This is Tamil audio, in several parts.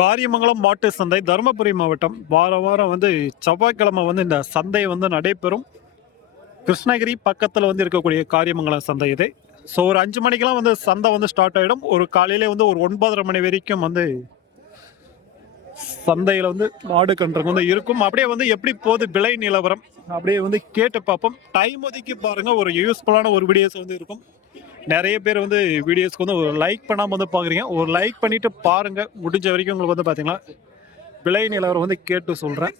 காரியமங்கலம் மாட்டு சந்தை தருமபுரி மாவட்டம். வார வாரம் வந்து செவ்வாய்க்கிழமை வந்து இந்த சந்தை வந்து நடைபெறும். கிருஷ்ணகிரி பக்கத்தில் வந்து இருக்கக்கூடிய காரியமங்கலம் சந்தை இது. ஸோ ஒரு அஞ்சு மணிக்கெல்லாம் வந்து சந்தை வந்து ஸ்டார்ட் ஆகிடும் ஒரு காலையிலே வந்து ஒரு ஒன்பதரை மணி வரைக்கும் வந்து சந்தையில் வந்து மாடு கன்றுங்க வந்து இருக்கும். அப்படியே வந்து எப்படி போகுது விலை நிலவரம்? அப்படியே வந்து கேட்டு பார்ப்போம். டைம் ஒதுக்கி பாருங்கள் ஒரு யூஸ்ஃபுல்லான ஒரு வீடியோஸ் வந்து இருக்கும். நிறைய பேர் வந்து வீடியோஸ்க்கு வந்து ஒரு லைக் பண்ணாமல் வந்து பார்க்குறீங்க. ஒரு லைக் பண்ணிவிட்டு பாருங்கள் முடிஞ்ச வரைக்கும் உங்களுக்கு வந்து பார்த்தீங்களா? விலை நிலவரம் வந்து கேட்டு சொல்கிறேன்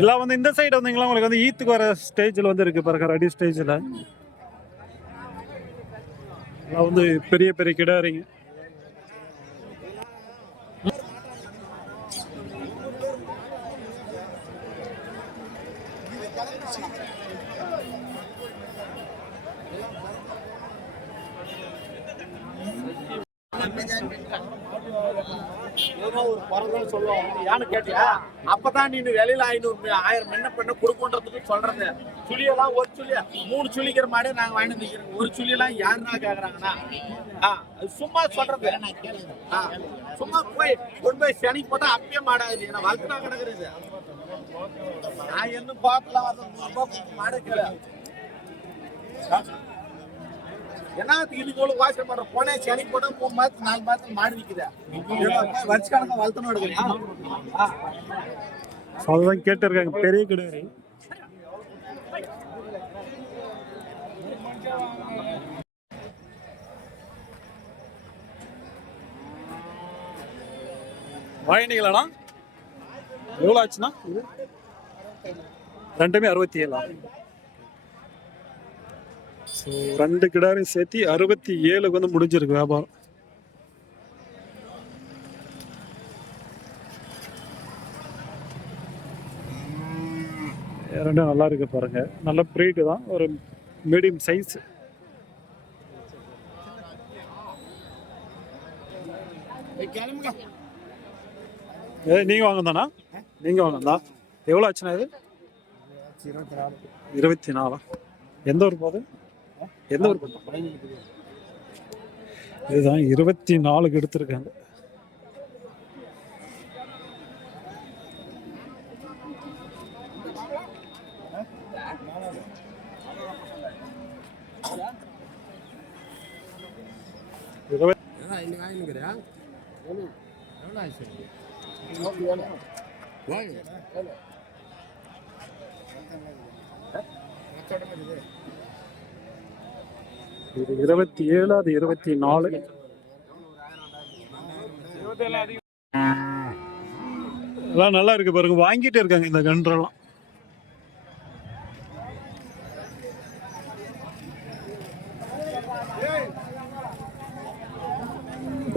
இல்லை வந்து இந்த சைடு வந்தீங்களா? உங்களுக்கு வந்து ஈத்துக்கு வர ஸ்டேஜில் வந்து இருக்குது பாருங்க. ரெடி ஸ்டேஜில் வந்து பெரிய பெரிய கிடாரிங்க. ஏதோ ஒரு குறைதான் சொல்லுவோம் ஏன்னு கேட்டியா? அப்பதான் நீ வெளியில ஐநூறு ஆயிரம் என்ன பண்ண கொடுக்கன்றதுக்கு சொல்றது. சுழியெல்லாம் ஒரு சுழிய மூணு சுழிக்கிற மாதிரி நாங்க வாங்கி நிக்கிறோம் ஒரு சுழியெல்லாம் யாருன்னா கேக்குறாங்கன்னா சும்மா சொல்றது. சும்மா போய் கொண்டு போய் சனிக்கு போட்டா அப்பயே மாடாது என்ன வளர்த்துனா கிடக்குறது. நான் என்ன பாத்துல மாடு கேளு. என்ன இதுக்கு வாசல் பண்ற போனே சனி போட்டா மூணு மாதம் நாலு மாதம் மாடு நிக்குது. வருஷ கணக்கா வளர்த்தணும் அதுதான் கேட்டிருக்காங்க. பெரிய கிடாரி வாங்கினீங்களாண்ணா? எவ்வளோ ஆச்சுண்ணா? ரெண்டுமே அறுபத்தி ஏழா? ஸோ ரெண்டு கிடாரையும் சேர்த்து அறுபத்தி ஏழுக்கு வந்து முடிஞ்சிருக்கு வியாபாரம். ரெண்டும் நல்லா இருக்கு பாருங்க. நல்ல ப்ரீடு தான். ஒரு மீடியம் சைஸ் நீங்க வாங்கந்தானா நீங்க வாங்கந்தா எவ்வளோ ஆச்சுண்ணா இது? இருபத்தி நாலா. எந்த ஊர் போகுது? எந்த போகுது இதுதான் இருபத்தி நாலுக்கு எடுத்திருக்காங்க. இருபத்தி இது இருபத்தி ஏழு அது இருபத்தி நாலு. எல்லாம் நல்லா இருக்கு பாருங்க. வாங்கிட்டு இருக்காங்க இந்த கன்றெல்லாம்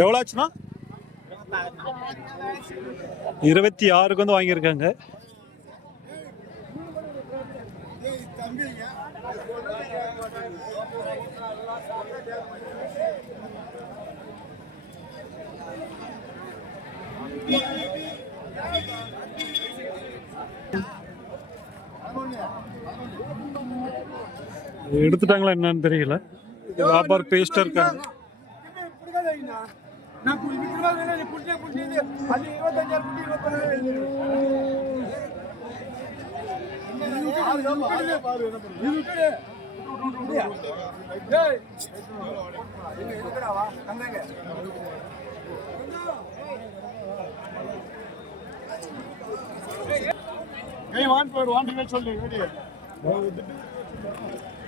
எவ்வளோ ஆச்சுன்னா இருபத்தி ஆறுக்கு வந்து வாங்கியிருக்காங்க. எடுத்துட்டாங்களா என்னன்னு தெரியல இது பேஸ்டா இருக்காங்க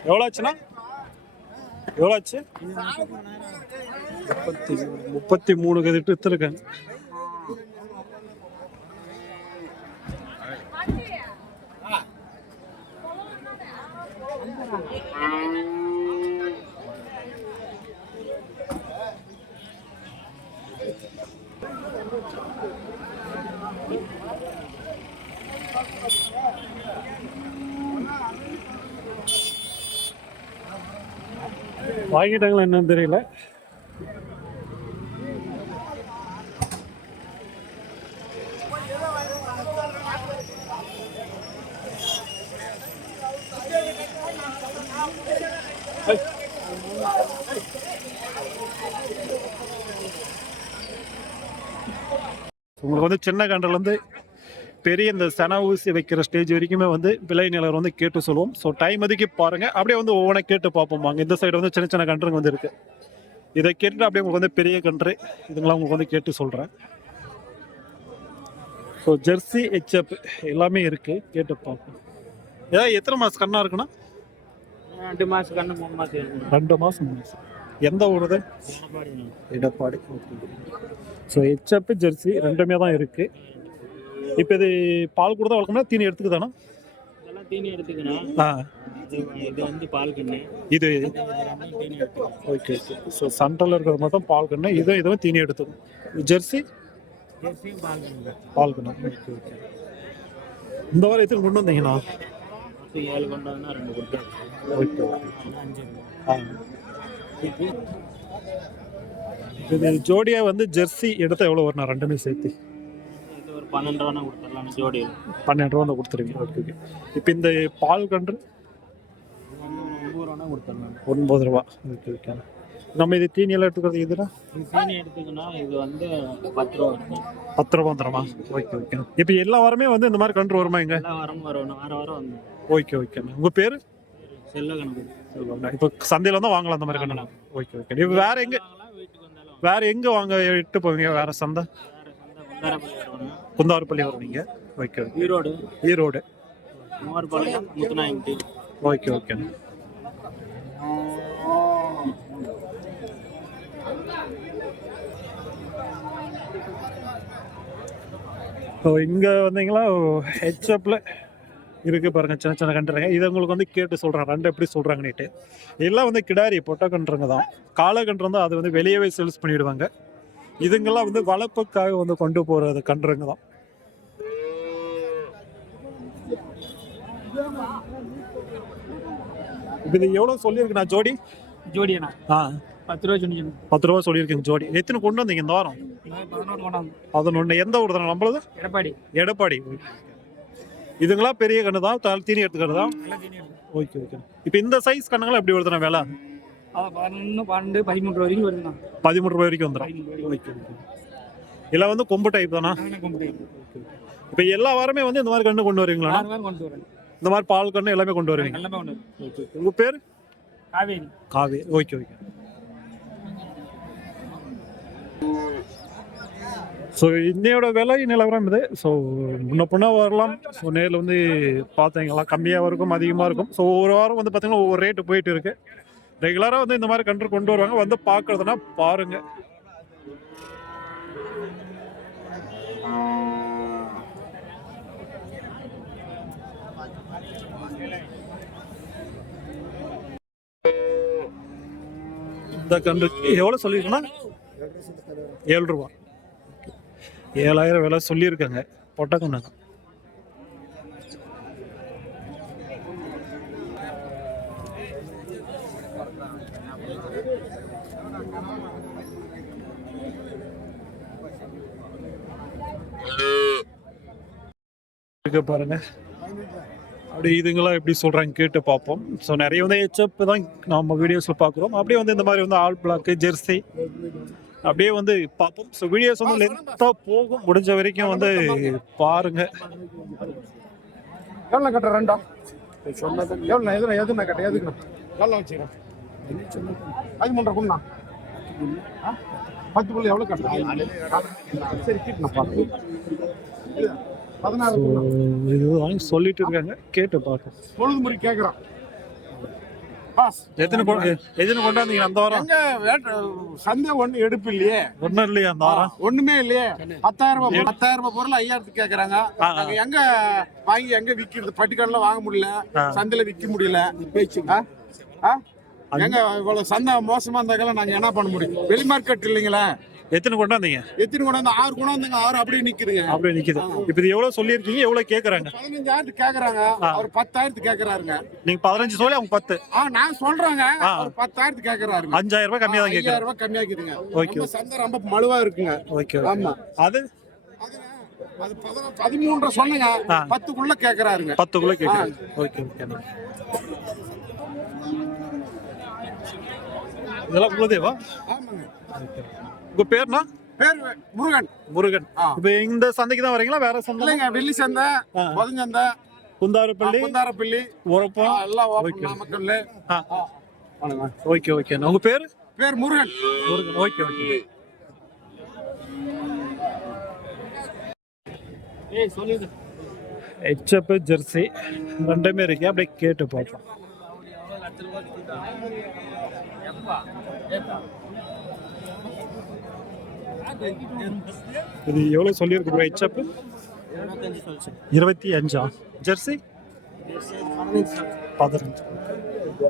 எவ்வளோ ஆச்சுண்ணா எவ்வளோ ஆச்சு முப்பத்தி முப்பத்தி மூணு கதிட்டு இருக்கேன் வாங்கிட்டாங்களா என்னன்னு தெரியல. உங்களுக்கு வந்து சின்ன கன்றுலேருந்து பெரிய இந்த சன ஊசி வைக்கிற ஸ்டேஜ் வரைக்குமே வந்து விலை வந்து கேட்டு சொல்லுவோம். ஸோ டைம் ஒதுக்கி பாருங்க. அப்படியே வந்து ஒவ்வொன்றா கேட்டு பார்ப்போம் வாங்க. இந்த சைடு வந்து சின்ன சின்ன கன்றுங்க வந்து இருக்கு. இதை கேட்டுட்டு அப்படியே உங்களுக்கு வந்து பெரிய கன்று இதுங்களாம் உங்களுக்கு வந்து கேட்டு சொல்கிறேன் ஸோ ஜெர்சி ஹெச்எப் எல்லாமே இருக்கு. கேட்டு பார்ப்போம். ஏதாவது எத்தனை மாதம் கண்ணா இருக்குன்னா ரெண்டு மாசம் கண்ணு மூணு இருக்கும் ரெண்டு மாதம் மாதம் எந்த ஊருது எடப்பாடி ஸோ ஹெச்எப் ஜெர்சி ரெண்டுமே தான் இருக்கு. இப்போ இது பால் கூட தான் வளர்க்கணும்? தீனி எடுத்துக்குதானா தீனி? எடுத்துக்கணும். ஆ. இது இது வந்து பால் கண்ணு. இது ஓகே. ஸோ சென்ட்ரலில் இருக்கிறது மட்டும் பால் கண்ணு. இதுவும் இதுவும் தீனி எடுத்துக்கும் ஜெர்சி? பால் கண்ணு. Okay okay. இந்த வாரம் எத்தனை கொண்டு வந்தீங்கண்ணா? ஏழு கொண்டு வந்தா ரெண்டு கொடுத்து ஓகே அஞ்சு ஆ. இது ஜோடியாக வந்து ஜெர்சி எடுத்தால் எவ்வளோ வரணும் ரெண்டுமே சேர்த்து. இது பன்னெண்டு ரூபா கொடுத்துடலாம் ஜோடியில் பன்னெண்டு ரூபா கொடுத்துருவீங்க. ஓகே ஓகே இப்போ இந்த பால் கன்று? ஒம்பது ரூபா கொடுத்துடலாம் ஒன்பது ரூபா. ஓகே ஓகே நம்ம இது தீனியெல்லாம் எடுத்துக்கிறது இதுனா இது தீனி எடுத்துக்கணும் இது வந்து பத்து ரூபா பத்து ரூபா வந்துடுமா? ஓகே ஓகே இப்போ எல்லா வாரமே வந்து இந்த மாதிரி கன்று வருமா இங்க? எல்லா வாரமும் வரும். வாரம் வாரம் வந்து. ஓகே ஓகே உங்கள் பேர்? செல்ல கணக்கு இப்போ சந்தையில் வந்து வாங்கலாம் அந்த மாதிரி கன்று. ஓகே ஓகே இப்போ வேற எங்க வேற எங்க வாங்க இட்டு போவீங்க? வேற சந்தை? குந்தாரப்பள்ளி வருவீங்க. Okay Erode. Erode. Morpalayam Muthunayampatti okay okay so இங்கே வந்தீங்களா? ஹெச்அப்பில் இருக்கு பாருங்க சின்ன சின்ன கன்றுங்க. இது உங்களுக்கு வந்து கேட்டு சொல்கிறேன் ரெண்டு எப்படி சொல்கிறாங்கன்னுட்டு எல்லாம் வந்து கிடாரி பொட்டை கன்றுங்க தான். காளை கன்று வந்து அது வந்து வெளியவே சேல்ஸ் பண்ணிடுவாங்க. இதுங்கெல்லாம் வந்து வளர்ப்புக்காக வந்து கொண்டு போகிறது கன்றுங்க தான். இது எவ்வளோ சொல்லியிருக்கு நான் ஜோடி? ஜோடியாண்ணா ஆ. பத்து ரூபா சொன்னீங்க. பத்து ரூபா சொல்லியிருக்கேங்க ஜோடி. எத்தனை கொண்டு வந்தீங்க இந்த வாரம்? பதினொன்று எந்த ஊர் தானே நம்மளது? எடப்பாடி. எடப்பாடி. இதுங்களா பெரிய கண்ணு தான்? தீனி எடுத்துக்கிறது தான்? Okay okay. இப்போ இந்த சைஸ் கண்ணுங்களா எப்படி வருதுண்ணா விலை? பன்னெண்டு பதிமூன்று வரைக்கும் வருதுண்ணா ரூபாய் வரைக்கும் வந்துடும் பதிமூன்று இல்லை வந்து கொம்பு டைப் தானா கொண்டு இப்போ எல்லா வாரமே வந்து இந்த மாதிரி கண்ணு கொண்டு வருவீங்களா கொண்டு வரேன் இந்த மாதிரி பால் கண்ணு எல்லாமே கொண்டு வருவீங்க எல்லாமே கொண்டு வரேன் உங்கள் பேர் காவேரி காவி ஓகே ஓகே ஸோ இன்னையோட விலை நிலவரம் இது ஸோ முன்ன பின்ன வரலாம் ஸோ நேரில் வந்து பார்த்தீங்களா கம்மியாக இருக்கும் அதிகமாக இருக்கும் ஸோ ஒவ்வொரு வாரம் வந்து பார்த்தீங்கன்னா ஒவ்வொரு ரேட்டு போயிட்டு இருக்கு ரெகுலராக வந்து இந்த மாதிரி கன்று கொண்டு வருவாங்க. வந்து பார்க்குறதுனா பாருங்க. இந்த கன்றுக்கு எவ்வளோ சொல்லியிருக்கோன்னா? ஏழு ரூபா. ஏழாயிரம் விலை சொல்லியிருக்காங்க. பொட்டை இருக்கு பாருங்க. அப்படி இதுங்களாம் எப்படி சொல்கிறாங்க கேட்டு பார்ப்போம். ஸோ நிறைய வந்து ஹெச்அப் தான் நம்ம வீடியோஸில் பார்க்குறோம். அப்படியே வந்து இந்த மாதிரி வந்து ஆல் பிளாக்கு ஜெர்சி அப்படியே வந்து பார்ப்போம். ஸோ வீடியோஸ் வந்து லென்த்தாக போகும். முடிஞ்ச வரைக்கும் வந்து பாருங்க. எவ்வளோ கட்டுற ரெண்டா? எவ்வளோ எதுனா எதுனா கட்ட எதுக்குண்ணா எவ்வளோ வச்சுக்கிறேன். பதிமூன்றரை குண்ணா பத்து புள்ளி எவ்வளோ கட்டுறேன் சரி கீட்டுண்ணா பார்த்து இது வாங்கி சொல்லிட்டு இருக்காங்க. கேட்டு பார்ப்போம். பொழுது முறை கேட்குறான் பாஸ். எத்தனை எத்தனை கொண்டாந்தீங்க அந்த வாரம்? சந்தை ஒண்ணு எடுப்பு இல்லையே. ஒன்றும் இல்லையா அந்த வாரம்? ஒண்ணுமே இல்லையே. பத்தாயிரம் ரூபாய் பத்தாயிரம் ரூபாய் பொருள் ஐயாயிரத்துக்கு கேக்குறாங்க. எங்க வாங்கி எங்க விக்கிறது? பட்டிக்காடுல வாங்க முடியல. சந்தையில விக்க முடியல. ஆ? ஆ? எங்க இவ்வளவு சந்தை மோசமா இருந்தாக்கெல்லாம் நாங்க என்ன பண்ண முடியும்? வெளி மார்க்கெட் இல்லைங்களா. எத்தனை கொண்டாந்தீங்க எத்தனை கொண்டாந்து ஆறு கொண்டாந்துங்க ஆறு அப்படியே நிக்குதுங்க. அப்படியே நிக்குது. இப்போ இது எவ்வளோ சொல்லியிருக்கீங்க? எவ்வளோ கேட்குறாங்க பதினஞ்சாயிரத்துக்கு கேக்குறாங்க. அவர் பத்தாயிரத்துக்கு கேக்குறாருங்க. நீங்க பதினஞ்சு சொல்லி அவங்க பத்து. ஆ நான் சொல்றேங்க. அவர் பத்தாயிரத்துக்கு கேக்குறாருங்க. அஞ்சாயிரம் ரூபாய் கம்மியாக தான் கேட்குறேன் ரூபாய் கம்மியாக்குதுங்க ஓகே. சந்தை ரொம்ப மலுவா இருக்குங்க. ஓகே ஆமா. அது? அது பதிமூன்றரை சொன்னங்க. பத்துக்குள்ள கேக்குறாருங்க. பத்துக்குள்ள கேட்குறேன் ஓகே ஓகே இதெல்லாம் உங்களுதேவா ஆமாங்க. உங்க பேர்னா? பேர் முருகன். முருகன். இப்போ இந்த சந்தைக்கு தான் வரீங்களா? வேற சந்தை? இல்லைங்க வெள்ளி சந்தை. புதஞ்சந்தை குந்தாரப்பள்ளி. குந்தாரப்பள்ளி. உரப்பம். எல்லாம் ஓப்பன். நாமக்கல். Okay okay. உங்க பேர்? பேர் முருகன். முருகன். Okay okay. ஏய் சொல்லுது ஹெச்எப் ஜெர்சி ரெண்டுமே இருக்கு. அப்படியே கேட்டு பார்ப்போம். இது எவ்வளோ சொல்லியிருக்கு ப்ரோ ஹெச்அப் இருபத்தி அஞ்சா? ஜெர்சி பதினஞ்சு.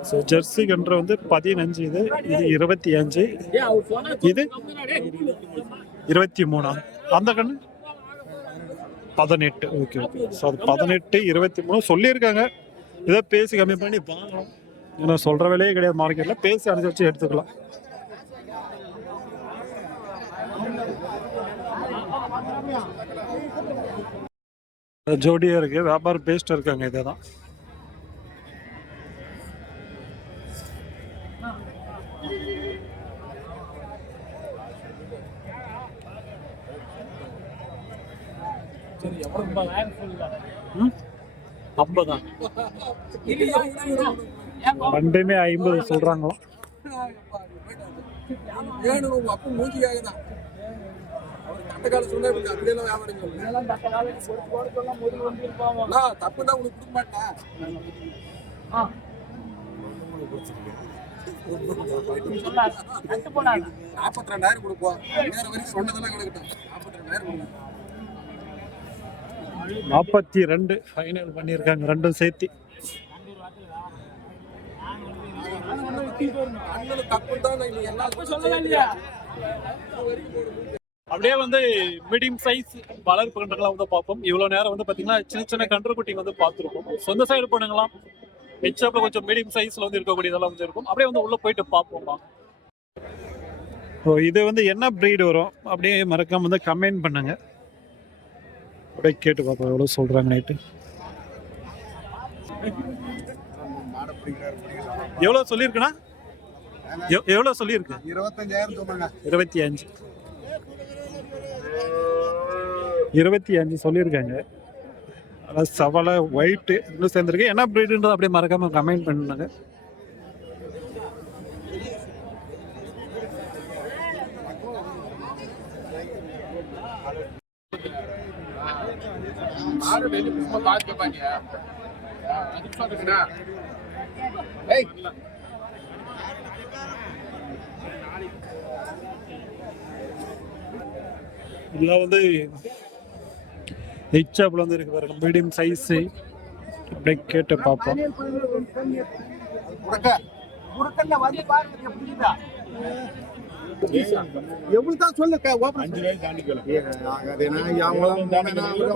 ஸோ ஜெர்சி கன்று வந்து பதினஞ்சு இது இது இருபத்தி அஞ்சு. இது இருபத்தி மூணா? அந்த கண்ணு? பதினெட்டு. ஓகே ஓகே ஸோ அது பதினெட்டு இருபத்தி மூணு. சொல்லியிருக்காங்க. இதை பேசி கம்மி பண்ணி வாங்கலாம் ஏன்னா சொல்கிற விலையே கிடையாது மார்க்கெட்டில் பேசி அனுசரித்து எடுத்துக்கலாம். ஜோடியாக இருக்குது வியாபாரம் பேஸ்ட் இருக்காங்க இதே தான் ம்? ஐம்பதா? ரெண்டுமே ஐம்பது சொல்றாங்களோ அந்த காலம் சொன்னா இப்படி அப்படியெல்லாம் வியாபாரம் சொல்லு தப்பு தான் உனக்கு கொடுக்க மாட்டேன். நாற்பத்தி ரெண்டாயிரம் கொடுப்போம் வேற வரைக்கும் சொன்னதெல்லாம் கிடக்கட்டும் நாற்பத்தி ரெண்டாயிரம் நாற்பத்தி ரெண்டு ஃபைனல் பண்ணியிருக்காங்க ரெண்டும் சேர்த்து. தப்பு தான் நான் அப்படியே வந்து மீடியம் சைஸ் வளர்ப்பு கன்றுகளாக வந்து பார்ப்போம். இவ்வளோ நேரம் வந்து பார்த்தீங்கன்னா சின்ன சின்ன கன்றுக்குட்டி வந்து பார்த்துருப்போம். சொந்த சைடு போனங்களாம் ஹெச்அப்ல கொஞ்சம் மீடியம் சைஸ்ல வந்து இருக்கக்கூடியதெல்லாம் வந்து இருக்கும். அப்படியே வந்து உள்ள போயிட்டு பார்ப்போம் வாங்க. ஓ இது வந்து என்ன ப்ரீடு வரும்? அப்படியே மறக்காம வந்து கமெண்ட் பண்ணுங்க. அப்படியே கேட்டு பார்ப்போம் எவ்வளோ சொல்றாங்க நைட்டு எவ்வளோ சொல்லியிருக்குண்ணா? எவ்- எவ்வளோ சொல்லியிருக்கு? இருபத்தஞ்சாயிரம் சொன்னாங்க இருபத்தி அஞ்சு. இருபத்தி அஞ்சு சொல்லியிருக்காங்க. அதான் சவலை ஒயிட்டு இன்னும் சேர்ந்துருக்கு. என்ன ப்ரீடுன்றது அப்படியே மறக்காமல் கமெண்ட் பண்ணுங்க. மாடு வந்து சும்மா பார்த்து பாங்க அதுக்கு சொல்றீங்கண்ணா ஏய் இதில் வந்து ஹெச்ஆப்பில் வந்து இருக்கு பாருங்க. மீடியம் சைஸு அப்படியே கேட்டு பார்ப்போம். எவ்வளவு தான் சொல்லு ஓபன் அஞ்சு தாண்டிக்கலாம்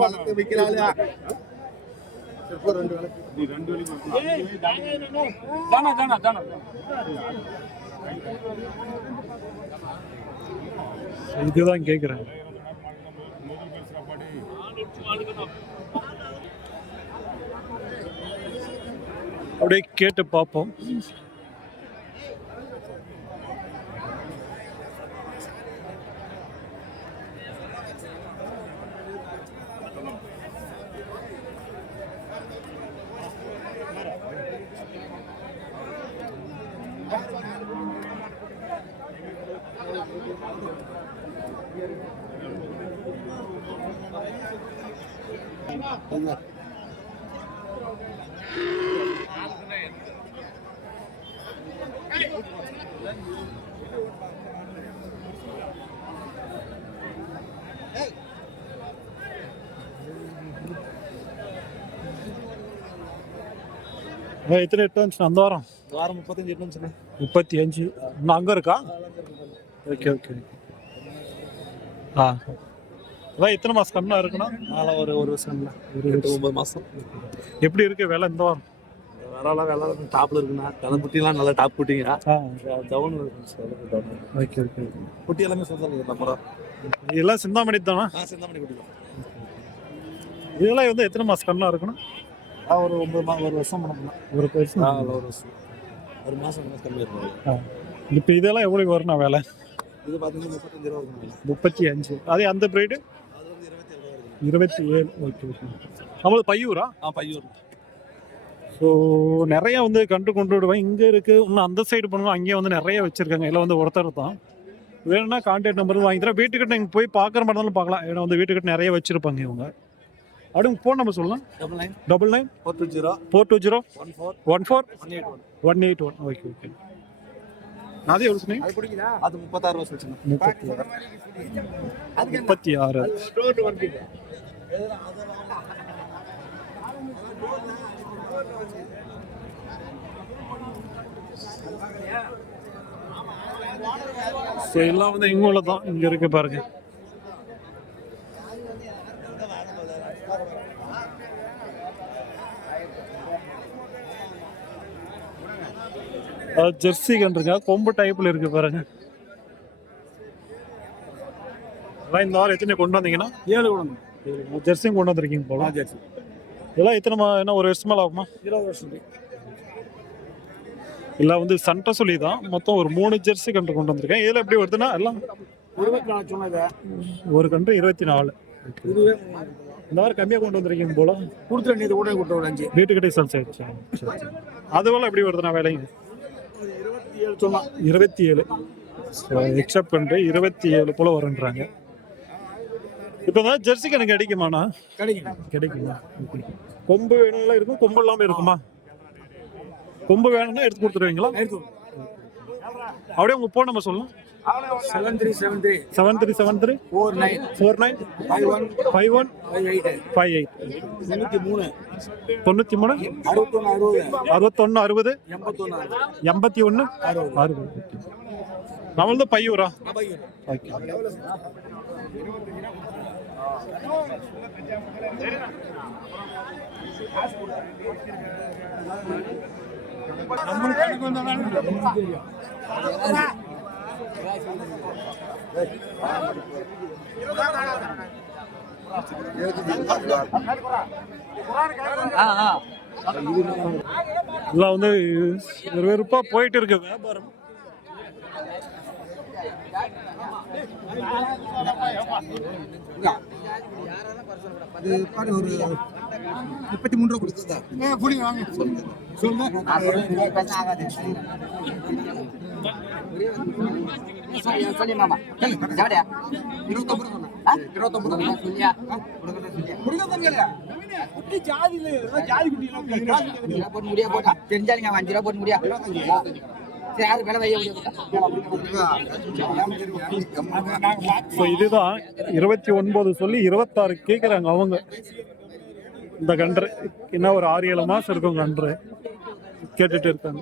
வளர்த்து வைக்கிறாளா. தானா. இதுதான் கேட்குறேன் அப்படியே கேட்டு பார்ப்போம். அஹ் எத்தனை எட்டு வந்துச்சு அந்த வாரம்? வாரம் முப்பத்தஞ்சு எட்டு சொன்னேன் முப்பத்தி அஞ்சு. இன்னும் அங்கே இருக்கா? Okay okay. ஆ. அதான் எத்தனை மாதம் கண்ணா இருக்குன்னா? நாளா ஒரு ஒரு வருஷம் ஒரு எட்டு ஒன்பது மாசம். எப்படி இருக்கு விலை இந்த வாரம்? வேறாலாம் வேலை டாப்ல இருக்குண்ணா. கலர் குட்டிலாம் நல்லா டாப் குட்டிங்க ஆ. டவுன் ஓகே ஓகே குட்டி எல்லாமே சொந்தம் நம்ம இதெல்லாம் சிந்தாமணி தானா? சிந்தாமணி குட்டி தான். இதெல்லாம் வந்து எத்தனை மாதம் கண்ணா இருக்கணும் ஒரு ஒன்பது மா ஒரு வருஷம் பண்ணலாம் ஒரு வருஷம் ஒரு வருஷம். ஒரு மாதம் கம்மி இருக்கும் இப்போ இதெல்லாம் எவ்வளோ வரும்ண்ணா வேலை? இது பார்த்தீங்கன்னா முப்பத்தஞ்சு ரூபா முப்பத்தி அஞ்சு. அதே அந்த பிரீடு இருபத்தி ஏழு ஓகே ஓகே நம்மளது பையூரா? ஆ பையூர். ஸோ நிறைய வந்து கண்டு கொண்டு விடுவேன். இங்கே இருக்குது இன்னும் அந்த சைடு பண்ணுவோம் அங்கேயே வந்து நிறைய வச்சுருக்காங்க. எல்லாம் வந்து ஒருத்தர் தான். வேணும்னா கான்டாக்ட் நம்பர் வாங்கி தரேன். வீட்டுக்கிட்ட நீங்கள் போய் பார்க்குற மாதிரி இருந்தாலும் பார்க்கலாம். ஏன்னா வந்து வீட்டுக்கிட்ட நிறைய வச்சுருப்பாங்க இவங்க. அப்படி உங்கள் ஃபோன் நம்பர் சொல்லலாம் double nine double nine four two zero four two zero one four one four one eight one one eight one okay okay அது எவ்வளோ சொன்னீங்க? அது பிடிக்குதா? அது முப்பத்தாறு ரூபா சொல்லுங்க முப்பத்தி முப்பத்தி ஆறு ஸோ எல்லாம் வந்து இங்கே உள்ள தான் இங்கே இருக்கு பாருங்க. ஜெர்சி கன்றுங்க கொம்பு டைப்ல இருக்கு பாருங்க. அதான் இந்த வாரம் எத்தனை கொண்டு வந்தீங்கன்னா? ஏழு குழந்தை ஜெர்சியும் கொண்டு வந்திருக்கீங்க போல. ராஜாச்சி இதெல்லாம் எத்தனை என்ன ஒரு வருஷமா ஆகுமா? இருபது வருஷம் இல்லை வந்து சண்டை சொல்லி தான் மொத்தம் ஒரு மூணு ஜெர்சி கன்று கொண்டு வந்திருக்கேன். இதில் எப்படி வருதுன்னா எல்லாம் இருபத்தி நாலு சொன்னது ஒரு கன்று இருபத்தி நாலு. இந்த வாரம் கம்மியாக கொண்டு வந்திருக்கீங்க போல. கொடுத்துரு நீ ஒரு அஞ்சு. வீட்டுக்கிட்டே சரி, சரி. அதுவெல்லாம் எப்படி வருதுண்ணா வேலைங்க? இருபத்தி ஏழு இருபத்தி ஏழு. எக்ஸப்ட் பண்ணிட்டு இருபத்தி ஏழு போல வருன்றாங்க. இப்போ தான் ஜெர்சி கணக்கு கிடைக்குமாண்ணா? கிடைக்கும்? கிடைக்குமா. கொம்பு வேணும்லாம் இருக்கும் கொம்பு இல்லாமல் இருக்குமா? கொம்பு வேணும்னா எடுத்து கொடுத்துருவீங்களா? அப்படியே உங்கள் ஃபோன் நம்பர் சொல்லலாம் seven three seven three seven three seven three four nine four nine five one five one five eight five eight தொண்ணூற்றி மூணு. தொண்ணூற்றி மூணு? அறுபத்தொன்று அறுபது. அறுபத்தொன்று அறுபது. எண்பத்தி ஒன்று? அறுபது. நம்மளது பையூரா? ஓகே. எல்லாம் வந்து வெறுப்பா போயிட்டு இருக்கு வியாபாரம். ஒரு முப்பத்தி மூணு ரூபா கொடுத்ததா புடிங்க வாங்க. சொல்லுங்க. குட்டி ஜாதி இல்லை குட்டி போட்டு முடியா ஸோ இதுதான் இருபத்தி ஒன்பது சொல்லி இருபத்தாறு கேட்குறாங்க அவங்க. இந்த கன்று இன்னும் ஒரு ஆறு ஏழு மாசம் இருக்கும் கன்று. கேட்டுட்டு இருக்காங்க.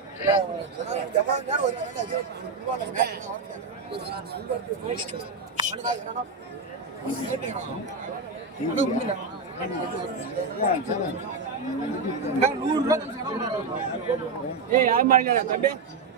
வாங்க ஏய் யார் இல்லடா தம்பி?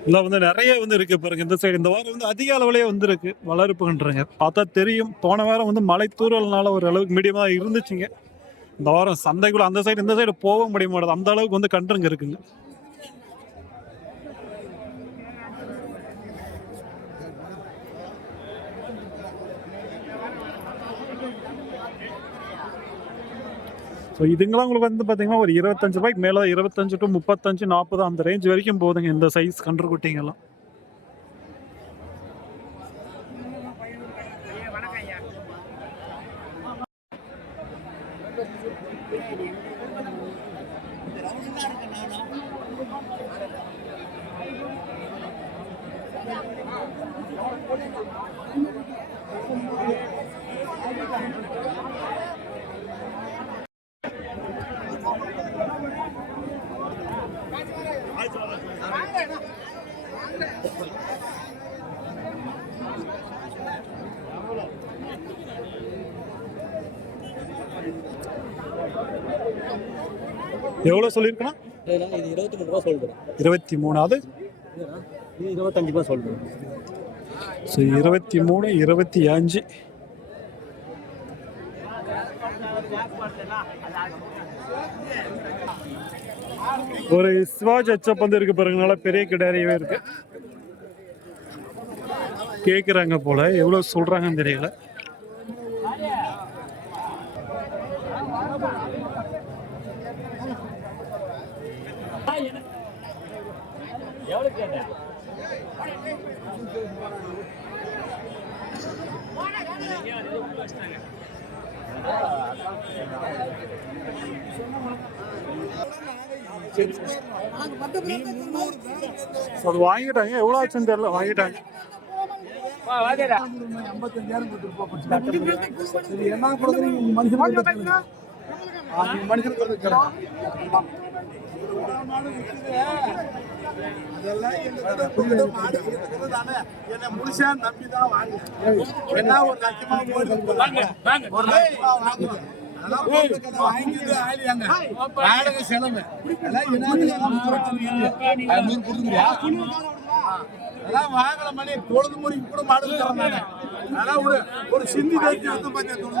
இதெல்லாம் வந்து நிறைய வந்து இருக்கு பாருங்க. இந்த சைடு இந்த வாரம் வந்து அதிக அளவுலேயே வந்துருக்கு. வளர்ப்புன்றங்க பார்த்தா தெரியும். போன வாரம் வந்து மழை தூரல்னால ஒரு அளவுக்கு மீடியமாக இருந்துச்சுங்க. இந்த வாரம் சந்தைக்குள்ள அந்த சைடு இந்த சைடு போக முடிய மாட்டேது அந்த அளவுக்கு வந்து கன்றுங்க இருக்குங்க. ஸோ இதுங்களாம் உங்களுக்கு வந்து பார்த்தீங்கன்னா ஒரு இருபத்தஞ்சு ரூபாய்க்கு மேலே இருபத்தஞ்சு டு முப்பத்தஞ்சு நாற்பது அந்த ரேஞ்ச் வரைக்கும் போகுதுங்க இந்த சைஸ் கன்று குட்டிங்கெல்லாம். எவ்வளோ சொல்லியிருக்கணும் இது இருபத்தி மூணு ரூபா சொல்றேன். இருபத்தி மூணாவது இது இருபத்தஞ்சு ரூபா சொல்றேன். ஸோ இருபத்தி மூணு இருபத்தி அஞ்சு. ஒரு சிவாஜி அச்சப் வந்து இருக்கு பாருங்க நல்லா பெரிய கிடாரியவே இருக்கு. கேக்குறாங்க போல எவ்வளவு சொல்றாங்கன்னு தெரியல. So, அது வாங்கிட்டாங்க. எவ்வளவு ஆச்சுன்னு தெரியல. வாங்கிட்டாங்க. என்ன கொடுக்குறீங்க? மனுஷன் அதெல்லாம் கொடுத்த மாடு இருக்குது தானே. என்னை முழுசா நம்பிதான் வாங்குறேன். என்ன ஒரு லட்சமா போல. ஒரு லட்சமா ஆளியாங்க. வாடகை செலவு. நூறு கொடுத்துக்கிறியா? அதெல்லாம் வாங்கல மணி தொழுது முறைக்கு கூட மாடு நானு. அதெல்லாம் ஒரு ஒரு சிந்தி தேய்ச்சி வந்து தொழுது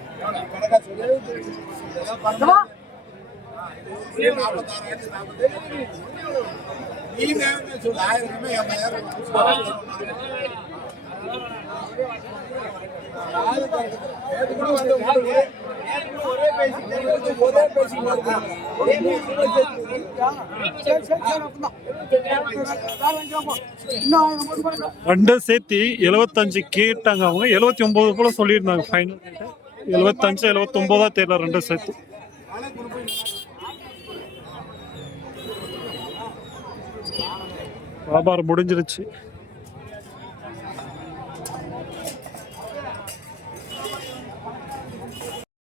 கொண்டு ஒரே ஒரே சேர்த்து எழுபத்தஞ்சு கேட்டாங்க அவங்க. எழுபத்தி ஒன்பது போல சொல்லியிருந்தாங்க ஃபைனல் எழுபத்தஞ்சு எழுபத்தொம்போதா தெரியல ரெண்டு சேர்த்து. வியாபாரம் முடிஞ்சிருச்சு.